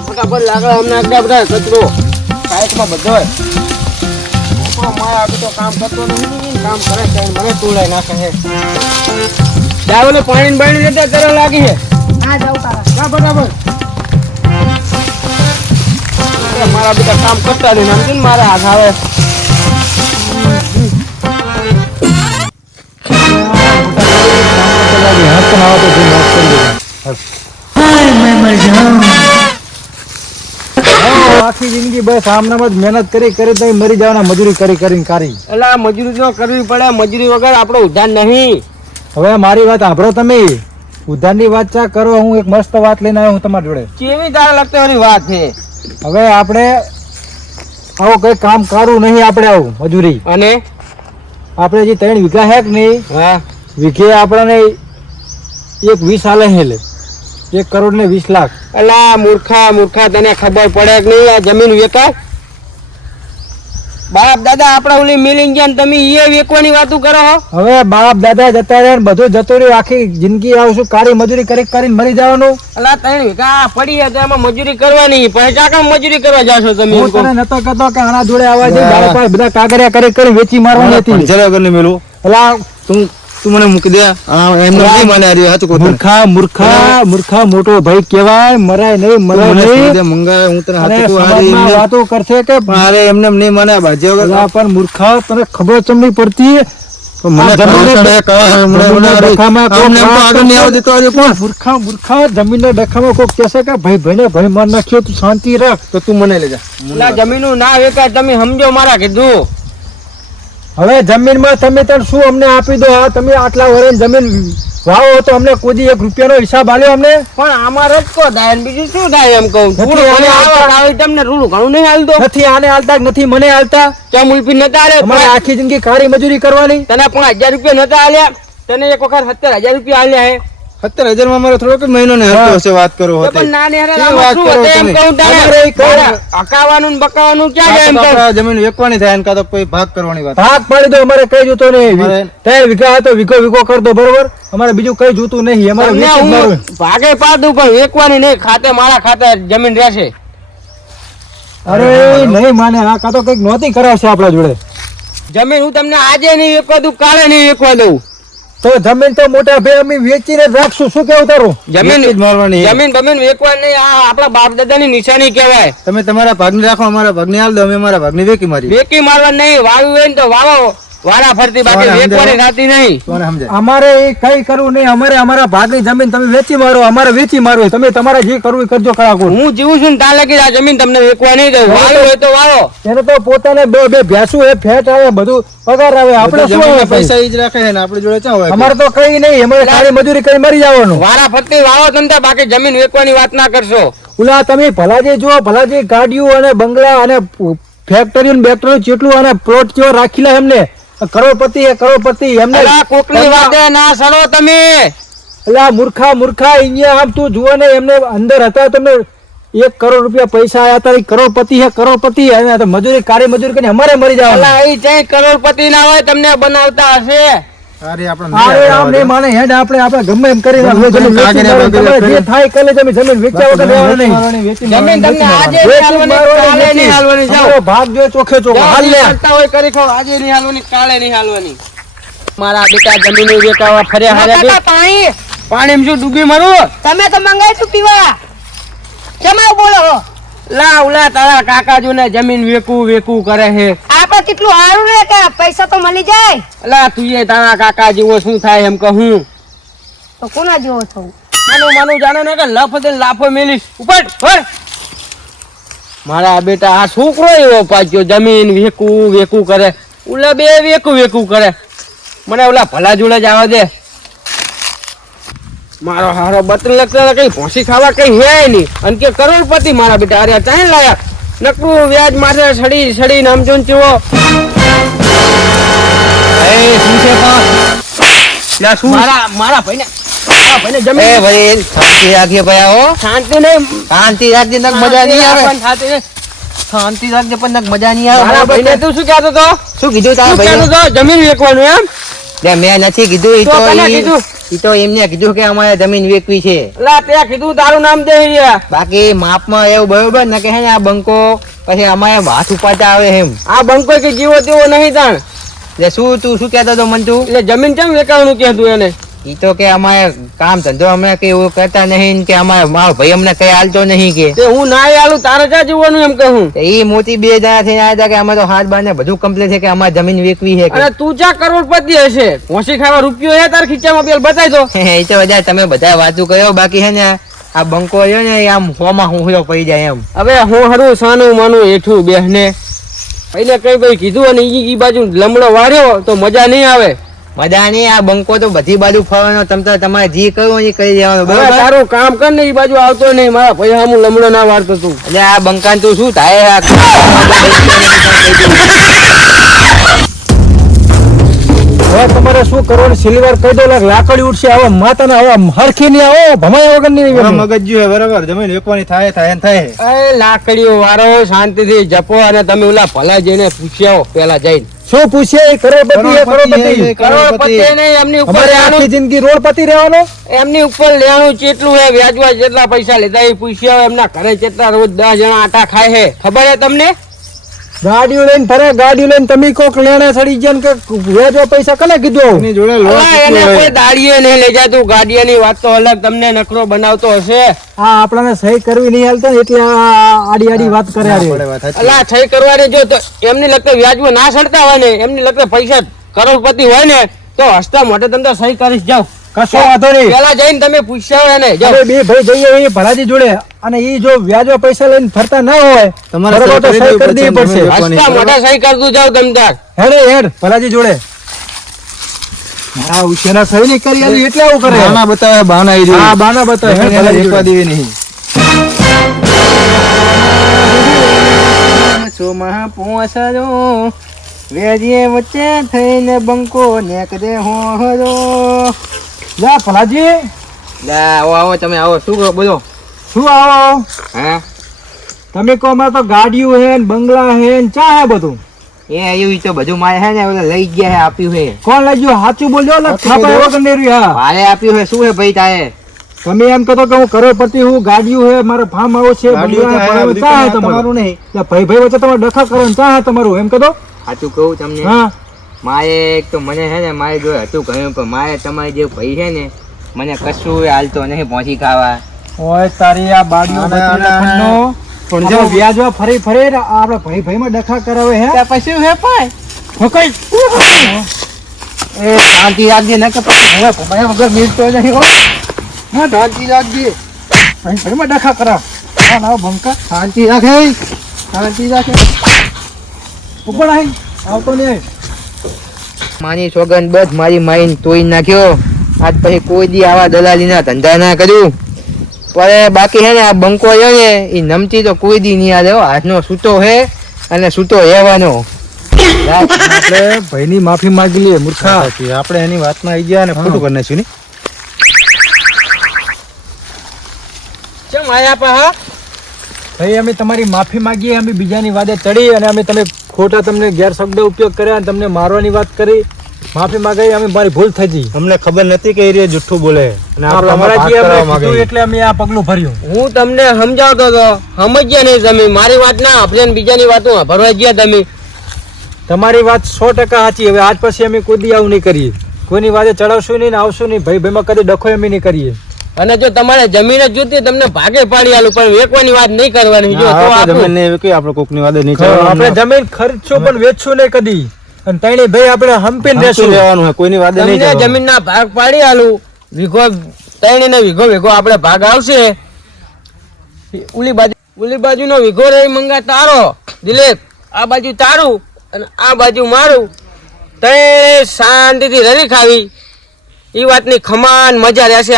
ફટાફટ લાકડા અમને આટલા બધા કચરો સાઈડમાં બધો મારા તો કામ કરતો નથી, કામ કરે છે મને તોડાઈ નાખે છે. ચાવલે પાણી બાણી લેતા તરત લાગી છે. હા જાવ તારા બરાબર મારા બધા કામ કરતા નહીં નામ મારા હાથ આવે. આખી જિંદગી બસ આમનામાં જ મહેનત કરી કરી તો મરી જવાના, મજૂરી કરી કરીને કાઢી. એટલે મજૂરી તો કરવી પડે, મજૂરી વગર આપણો ઉધાર નહીં. હવે મારી વાત સાંભળો તમે, ઉધારની વાત ચા કરો. હું એક મસ્ત વાત લઈને આવ્યો હું તમારી જોડે. કેવી તારા લગતી વાત છે? હવે આપણે આવું કઈ કામ કરવું નહીં, આપણે આવું મજૂરી. અને આપણે જે 3 વીઘા હે કે નહીં, હા વીઘે આપણને 1,20 આલે છે, 1 કરોડ ને 20 લાખ. અલા મૂર્ખા તને ખબર પડે કે નહીં? આ જમીન વેચાય? બાપ દાદા આપડા ઓલી મિલિંગ ગયા ને તમે એ વેચવાની વાતો કરો છો. હવે બાપ દાદા જતા રહ્યા ને બધું જતું રહ્યું, આખી જિંદગી આવશું કાળી મજૂરી કરીને મરી જવાનું. અલા 3 વીઘા પડી છે તો એમાં મજૂરી કરવાની, પછી કામ મજૂરી કરવા જાશો તમે? હું તને નતો કહેતો કે આના જોડે આવવા દે, મારા પાસે બધા કાગળિયા કરી વેચી મારવાની હતી. જરા વગર મેલું અલા તું મને મૂકી દે. એમને નહીં મને આ હતું મૂર્ખા મોટો ભાઈ કેવાય, મરાય નહીં મંગાવે હું તને અને હાથું સમાજમાં વાતો કરશે કે અરે એમને નહીં મને બાજે વગર અલા પણ મૂર્ખા તને ખબર ચમ નહીં પડતી. મને મૂર્ખા જમીનના ડખામાં કોક કહેશે કે ભાઈ ભાઈ માર નાખ્યો, તું શાંતિ રાખ. તો તું મને લઈ જા. અલા જમીન ના વેચાય, તમે સમજો મારા કીધું. હવે જમીનમાં તમે તને શું અમને આપી દો? આ તમે આટલા વર્ષ જમીન વાવો તો અમને કોઈ 1 રૂપિયાનો હિસાબ આલ્યો અમને? પણ આમાં રજકો થાય ને બીજું શું થાય એમ કહું. તમને રૂડું ઘણું નહીં હાલતો નથી આને હાલતા નથી મને હાલતા. ચમ ઉલ્પી નતા આલે? અમારે આખી જિંદગી કાળી મજૂરી કરવાની. તને 5,000 રૂપિયા નતા આલ્યા? તને એક વખત 17,000 રૂપિયા આલ્યા હે. 17,000 માં મારો થોડોક મહિનો ને હાલતો હશે. વાત કરો તો પણ ના ને હેરાન આમાં શું હતું એમ કહું તારે? અકાવાનું ને બકાવાનું ક્યાં જાય એમ કહું. જમીન વેચવાની થાય ને કાં તો કોઈ ભાગ કરવાની વાત. ભાગ પાડી દો, અમારે કઈ જોતો નહીં. 3 વીઘા હતો, વીઘો કર દો, બરોબર? અમારે બીજું કઈ જોતું નહીં. અમારે તમને વેચી જ હું મારવું. ભાગે પાડું પણ વેચવાની નહીં. ખાતે મારા ખાતે જમીન રહેશે. અરે નહીં માને, આ કાં તો કઈક નોતી કરાવશે આપણા જોડે. જમીન હું તમને આજે નહીં વેચવા દઉં, કાલે નહીં વેચવા દઉં. તો જમીન તો મોટા ભાઈ અમે વેચીને રાખશું. શું કેવું તારું? જમીન વેચી જ મારવાની. જમીન વેચવા નહીં. આ આપણા બાપ દાદાની નિશાની કહેવાય. તમે તમારા ભાગની રાખો, અમારા ભાગની હાલ દો, અમે અમારા ભાગની વેકી મારી. વેકી મારવા નહીં. વાવ્યું હોય ને તો વાવો વારા ફરતી, બાકી વેચવાની થતી નહીં. કોને સમજાય? અમારે એ કઈ કરવું નહીં. અમારે અમારા ભાગની જમીન તમે વેચી મારો, અમારે વેચી મારવું. તમે તમારે જે કરવું એ કરજો. કડાકો હું જીવું છું ને ત્યાં લગી આ જમીન તમને વેચવા નહીં દઉં. વાવ્યું હોય તો વાવો. એને તો પોતાને બે ભેંસું એ ફેટ આવે, બધું પગાર આવે. આપણે શું આવે? પૈસા ઈ જ રાખે છે ને આપણી જોડે ક્યાં હોય? અમારે તો કઈ નહીં. અમારે સારી મજૂરી કરી મરી જવાનું. વારા ફરતી વાવો તમે, બાકી જમીન વેચવાની વાત ના કરશો. ઓલા તમે ભલાજી જુઓ, ભલાજી ગાડીઓ અને બંગલા અને ફેક્ટરી બેક્ટરી જેટલું અને પ્લોટ જેવો રાખેલા એમને. કરોડપતિ એમને કોકની વાતે ના સડો તમે. એટલે મૂર્ખા અહીંયા આમ તું જુઓ ને, એમને અંદર હતા તમને 1 કરોડ રૂપિયા પૈસા આયા હતા. કરોડપતિ અને મજૂરી કાળી મજૂરી કરીને અમારે મરી જવાનું. કરોડપતિ ના હોય તમને બનાવતા હશે. અરે આપણે અરે આમ નહીં માને હેડ. આપણે ગમે એમ કરી જમીન જે થાય કરે. જમીન વેચ્યા વગર રહેવાનું નહીં. જમીન તમને આજે નહીં હાલવાની, કાલે નહીં હાલવાની. જાઓ ભાગ જો ચોખ્ખે હાલ લે. કરતા હોય કરી ખાઓ. આજે નહીં હાલવાની, કાલે નહીં હાલવાની. મારા બેટા જમીન વેચાવા ફર્યા હારે પાણી શું ડૂબી મારું? તમે તો મંગાઈ તું પીવા કેમ આવું બોલો છો? લા તારા કાકાજો ને જમીન વેકું કરે છે. આપણે કેટલું સારું રે કે પૈસા તો મળી જાય. લા તું એ તારા કાકા જેવો શું થાય એમ કહું? તો કોના જેવો થવું? માનું જાણે ને કે લફ દે લાફો મેલીશ ઉપર. મારા બેટા આ છોકરો એવો પાછો જમીન વેકું કરે. ઓલા બે વેકું કરે. મને ઓલા ભલા જોડે જ આવવા દે. મારો હારો 32 લાખ કઈ ભોસી ખાવા કઈ હે નહીં. અને કે કરોડપતિ મારા બેટા. અરે ચાઈ લાયા નકરું વ્યાજ માથે સડી નામજો ચેવો. મારા ભાઈને જમીન શાંતિ રાખજે ભાઈ. આવો શાંતિ નહીં. શાંતિ રાખજે, નક મજા નહીં આવે. શાંતિ રાખજે પણ નક મજા નહીં આવે. મારા ભાઈને તું શું કહેતો તો? શું કીધું તારા ભાઈ? જમીન વેચવાનું એમ? લે મેં નથી કીધું, તો કોને કીધું? ઈ તો એમને કીધું કે અમારે જમીન વેચવી છે. લા તે કીધું તારું નામ દે રહ્યા. બાકી માપમાં એવું બરોબર ને કે હે ને આ બંકો પછી અમારે હાથ ઉપાડતા આવે એમ. આ બંકો કે જીવો તેવો નહીં તાણ. એટલે શું તું શું કહેતો હતો મન તું? એટલે જમીન કેમ વેચાવાનું કહેતું એને? ઈ તો કે અમારે કામ ધંધો અમે કઈ એવું કરતા નહીં ને કે અમારે મારો ભાઈ અમને કઈ હાલતો નહીં કે. તે હું ના આલું તારે ક્યાં જીવવાનું એમ કહું. ઈ મોટી બે જણા થઈને આવ્યા હતા કે અમે તો હાથ બાર ને બધું કમ્પ્લીટ છે કે અમારે જમીન વેચવી છે કે. અને તું ચા કરોડપતિ હશે, ભોસી ખાવા રૂપિયો હે તાર ખીચામાં પેલ બતાવી દો. એ તો બધા તમે બધા વાતું કર્યો, બાકી છે ને આ બંકો રહ્યો ને એ આમ હોમાં હુંહરો પડી જાય એમ. હવે હું હરું સાનું માનું હેઠું બેહને એટલે કઈ ભાઈ કીધું અને ઈ બાજુ લમડો વાર્યો તો મજા નહીં આવે. મજા નહીં, આ બંકો તો બધી બાજુ ફરવાનો, તમ તો તમારે જી કરવું એ કરી દેવાનું હવે બરોબર. તારું કામ કર ને ઈ બાજુ આવતો નહીં, મારા પૈસા હું લમડો ના વાળતો તું. એટલે આ બંકાન તું શું થાય? હવે તમારે શું કરવાનું? સિલ્વર કહી દો, લાકડી ઉઠશે. હવે માતાને હવે હરખી નહીં આવો, ભમાયા વગર નહીં. મગજ જો બરાબર જમીન વેચવાની થાય થાય ને થાય. એ લાકડીઓ વાળો શાંતિથી જપો અને તમે ઓલા ભલા જઈને પૂછ્યાઓ પેલા જઈને. શું પૂછે? એ કરોડપતિ એ કરોડપતિ. કરોડપતિ નહીં, એમની ઉપર અમારે આખી લેવાનું, જિંદગી રોડપતિ રહેવાનો. એમની ઉપર લેવાનું ચેટલું હે, વ્યાજવા જેટલા પૈસા લેતા એ પૂછ્યા. એમના ઘરે ચેટલા રોજ 10 જણા આટા ખાય હે, ખબર હે તમને? ગાડીઓ લઈને ફરે, ગાડીઓ લઈને તમે કોક લેણે ચડી ગયા ને કે વેચવા પૈસા કને કીધું? એની જોડે લોન અલા, એને કોઈ દાડીએ નહીં લઈ જાતું. ગાડીયાની વાત તો અલગ, તમને નખરો બનાવતો હશે. આ આપણાને સહી કરવી નહીં હાલતા ને એટલે આ આડી આડી વાત કરે આ પડે રે. વાત સાચી. અલા સહી કરવાની જો તો એમની લગતે વ્યાજમાં ના સડતા હોય ને, એમની લગતે પૈસા કરોડપતિ હોય ને તો હસતા મોઢે તમે તો સહી કરીશ. જાઓ, કશો વાંધો નહીં. પેલા જઈને તમે પૂછ્યા એને. જાઓ. હવે બે ભાઈ જઈએ એ ભલાજી જોડે, અને એ જો વ્યાજવા પૈસા લઈને ફરતા ના હોય તમારે બરોબર તો સહી સહી કરી દેવી કરવી પડશે. પડશે. હસતા મોઢે સહી કરતું જાવ તમ તાર. હેડ હેડ ભલાજી જોડે. મારા ઉછેના સહી નહીં કરી આલી એટલે આવું કરે. બાના બતાવે બાના આવી હા, બાના બતાવે. હેડ ભલાજી વેચવા જોડે. દેવી નહીં. સોમાં પહોંચજો વેજીએ વચ્ચે થઈને બંકો નેકદે હોહરો. જા ભલાજી, લે આવો આવો, તમે આવો, શું કહો બોલો? શું આવો? હા તમે કહો અમારે તો ગાડીઓ હે ને બંગલા હે ને ચા હે બધું. એ એવું તો બધું મારે હે ને ઓલા લઈ ગયા હે, આપ્યું હે. કોણ લઈ ગયો? સાચું બોલજો ને, છાપા વગર નહીં રહ્યું. હા, મારે આપ્યું હે. શું હે ભાઈ તારે? તમે એમ કહો કે હું કરોડપતિ હું, ગાડીઓ હે, મારે ફાર્મ હાઉસ છે, ગાડીઓ બંગલા હે, તો પણ ચા હે તમારું તમારું. નહીં. એટલે ભાઈ ભાઈ વચ્ચે તમારે ડખા કરો ને ચા હે તમારું, એમ કહો. સાચું કહું તમને, હા, મારે એક તો મને હે ને મારે જો હતું કહ્યું, પણ મારે તમારે જે ભાઈ છે ને મને કશું હાલતો નહીં પહોંચી ખાવા. ઓય તારી આ બાડીઓ આને, બધી આને, લખનનો. પણ જો જો વ્યાજવા ફરી ફરી ને આપણે ભાઈ ભાઈમાં ડખા કરાવે હે. પછી હે ભાઈ ફકાઈ. એ શાંતિ રાખજે, ન કે પછી હવે ભમાયા વગર મિલતો નહીં હો. હા, શાંતિ રાખજે. ભાઈ ભાઈમાં ડખા કરાવ. હા, ના બંકા. શાંતિ રાખે, શાંતિ રાખે. ઉપર આઈ આવતો નહીં. માની સોગન બસ મારી માઈન તોઈ નાખ્યો. આજ પછી કોઈ દી આવા દલાલીના ધંધા ના કર્યું. પણ બાકી હે ને આ બંકો રહ્યો ને એ નમતી તો કોઈ દી નહીં આવે. હાથનો સૂતો હે અને સૂતો રહેવાનો. આપણે ભાઈની માફી માંગી લઈએ મૂર્ખા. સાચી. આપણે એની વાતમાં આવી ગયા ને ખોટું કરી નાખ્યું ને. કેમ આયા પા? હા, ભાઈ અમે તમારી માફી માંગીએ. અમે બીજાની વાદે ચડી અને અમે તમે ખોટા તમને ગેરશબ્દ ઉપયોગ કર્યા અને તમને મારવાની વાત કરી. માફી માંગી, અમે મારી ભૂલ થઈ ગઈ. અમને ખબર નથી કે એ રે જુઠ્ઠું બોલે અને આપણે અમારા ભાગ જે કરવા અમે માંગે. કીધું એટલે અમે આ પગલું ભર્યું. હું તમને સમજાવતો હતો, સમજ્યા નહીં તમે. મારી વાત ના આપણે બીજાની વાતો ભરવા ગયા તમે. તમારી વાત 100% સાચી. હવે આજ પછી અમે કોઈ દી આવું નહીં કરીએ. કોઈની વાદે ચડાવશું નહીં ને આવશું નહીં. ભાઈ ભાઈમાં કદી ડખો અમે નહીં કરીએ. અને જો તમારે જમીન જ જોતી હોય, તમને ભાગે પાડી આલું, પણ વેચવાની વાત નહીં કરવાની. જો હા, તો આપણે આપું. જમીન ને એવી આપણે કોકની વાદે નહીં આપણે ચડવાનું. જમીન ખરીદશું પણ વેચશું નહીં કદી. અને તઈને ભાઈ આપણે હંપીને હંપી રહેશું. લેવાનું હોય, કોઈની વાદે નહીં તમને ચડવાનું. જમીનના ભાગ પાડી આલું. વીઘો 3 ને વીઘો વીઘો આપણે ભાગ આવશે. ઓલી બાજુનો વીઘો રે મંગા તારો દિલીપ, આ બાજુ તારું અને આ બાજુ મારું. તે શાંતિથી રરી ખાવી. એ વાતની ખમાન મજા રહેશે.